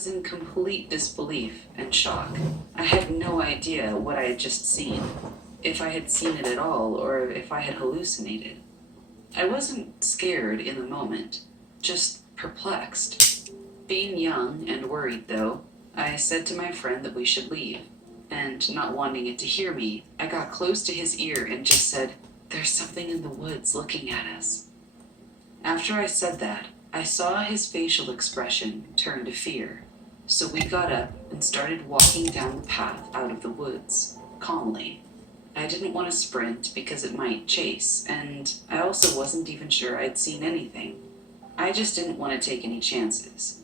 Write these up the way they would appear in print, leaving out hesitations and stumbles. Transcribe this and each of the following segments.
was in complete disbelief and shock. I had no idea what I had just seen, if I had seen it at all, or if I had hallucinated. I wasn't scared in the moment, just perplexed. Being young and worried, though, I said to my friend that we should leave, and not wanting it to hear me, I got close to his ear and just said, "There's something in the woods looking at us." After I said that, I saw his facial expression turn to fear. So we got up and started walking down the path out of the woods, calmly. I didn't want to sprint because it might chase, and I also wasn't even sure I'd seen anything. I just didn't want to take any chances.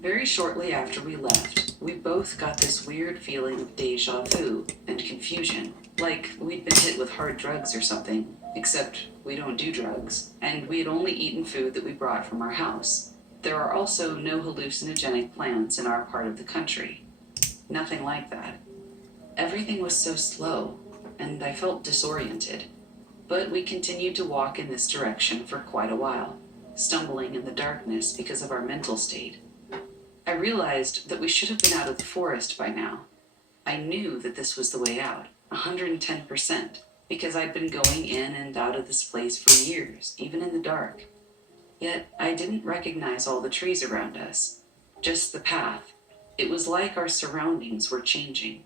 Very shortly after we left, we both got this weird feeling of deja vu and confusion, like we'd been hit with hard drugs or something, except we don't do drugs, and we had only eaten food that we brought from our house. There are also no hallucinogenic plants in our part of the country. Nothing like that. Everything was so slow, and I felt disoriented. But we continued to walk in this direction for quite a while, stumbling in the darkness because of our mental state. I realized that we should have been out of the forest by now. I knew that this was the way out, 110%, because I'd been going in and out of this place for years, even in the dark. Yet I didn't recognize all the trees around us, just the path. It was like our surroundings were changing.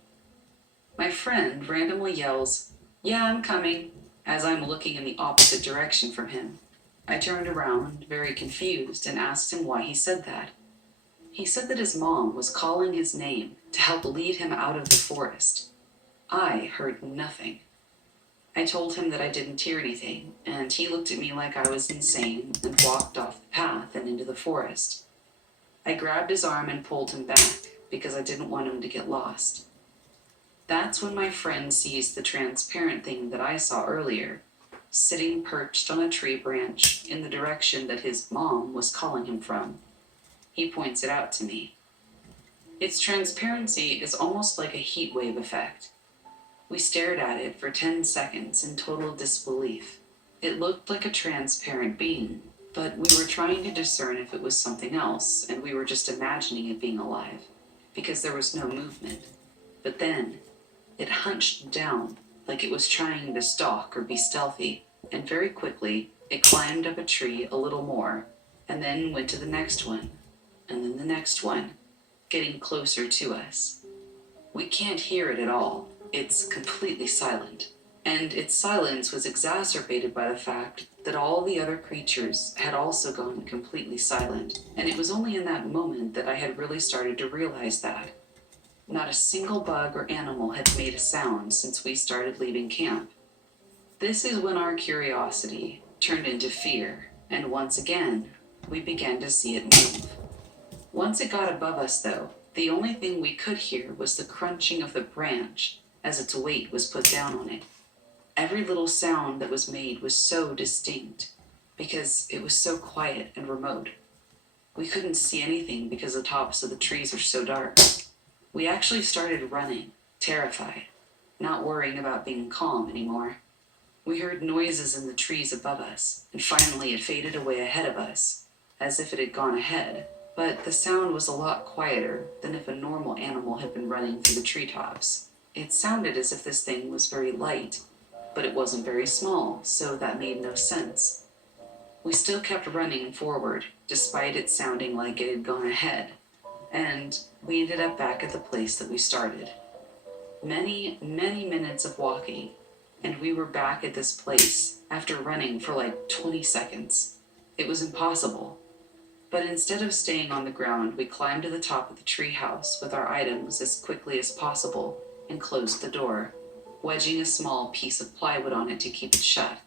My friend randomly yells, "Yeah, I'm coming," as I'm looking in the opposite direction from him. I turned around, very confused, and asked him why he said that. He said that his mom was calling his name to help lead him out of the forest. I heard nothing. I told him that I didn't hear anything, and he looked at me like I was insane and walked off the path and into the forest. I grabbed his arm and pulled him back because I didn't want him to get lost. That's when my friend sees the transparent thing that I saw earlier, sitting perched on a tree branch in the direction that his mom was calling him from. He points it out to me. Its transparency is almost like a heat wave effect. We stared at it for 10 seconds in total disbelief. It looked like a transparent being, but we were trying to discern if it was something else, and we were just imagining it being alive, because there was no movement. But then, it hunched down, like it was trying to stalk or be stealthy, and very quickly, it climbed up a tree a little more, and then went to the next one, and then the next one, getting closer to us. We can't hear it at all. It's completely silent. And its silence was exacerbated by the fact that all the other creatures had also gone completely silent. And it was only in that moment that I had really started to realize that. Not a single bug or animal had made a sound since we started leaving camp. This is when our curiosity turned into fear, and once again, we began to see it move. Once it got above us, though, the only thing we could hear was the crunching of the branch as its weight was put down on it. Every little sound that was made was so distinct because it was so quiet and remote. We couldn't see anything because the tops of the trees are so dark. We actually started running, terrified, not worrying about being calm anymore. We heard noises in the trees above us, and finally it faded away ahead of us, as if it had gone ahead. But the sound was a lot quieter than if a normal animal had been running through the treetops. It sounded as if this thing was very light, but it wasn't very small, so that made no sense. We still kept running forward, despite it sounding like it had gone ahead, and we ended up back at the place that we started. Many, many minutes of walking, and we were back at this place after running for like 20 seconds. It was impossible. But instead of staying on the ground, we climbed to the top of the tree house with our items as quickly as possible and closed the door, wedging a small piece of plywood on it to keep it shut.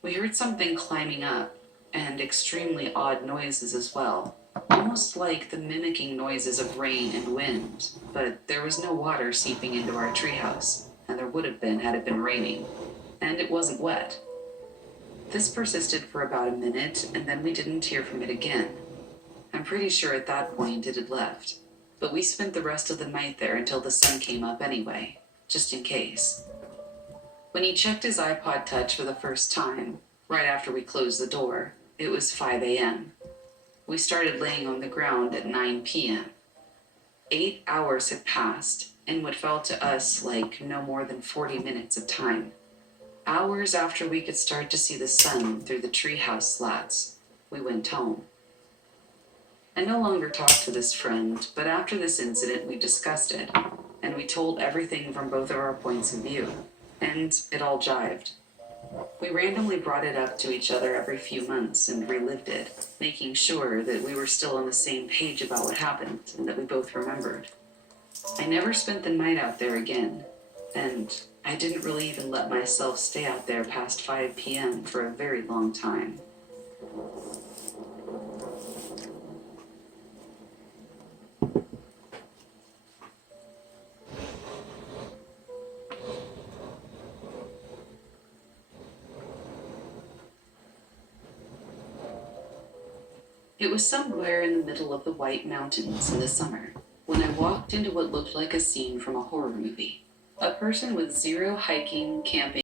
We heard something climbing up, and extremely odd noises as well, almost like the mimicking noises of rain and wind, but there was no water seeping into our treehouse, and there would have been had it been raining, and it wasn't wet. This persisted for about a minute, and then we didn't hear from it again. I'm pretty sure at that point it had left, but we spent the rest of the night there until the sun came up anyway, just in case. When he checked his iPod Touch for the first time, right after we closed the door, it was 5 a.m. We started laying on the ground at 9 p.m., 8 hours had passed in what felt to us like no more than 40 minutes of time. Hours after we could start to see the sun through the treehouse slats, we went home. I no longer talked to this friend, but after this incident, we discussed it, and we told everything from both of our points of view, and it all jived. We randomly brought it up to each other every few months and relived it, making sure that we were still on the same page about what happened and that we both remembered. I never spent the night out there again, and I didn't really even let myself stay out there past 5 p.m. for a very long time. It was somewhere in the middle of the White Mountains in the summer when I walked into what looked like a scene from a horror movie. A person with zero hiking, camping,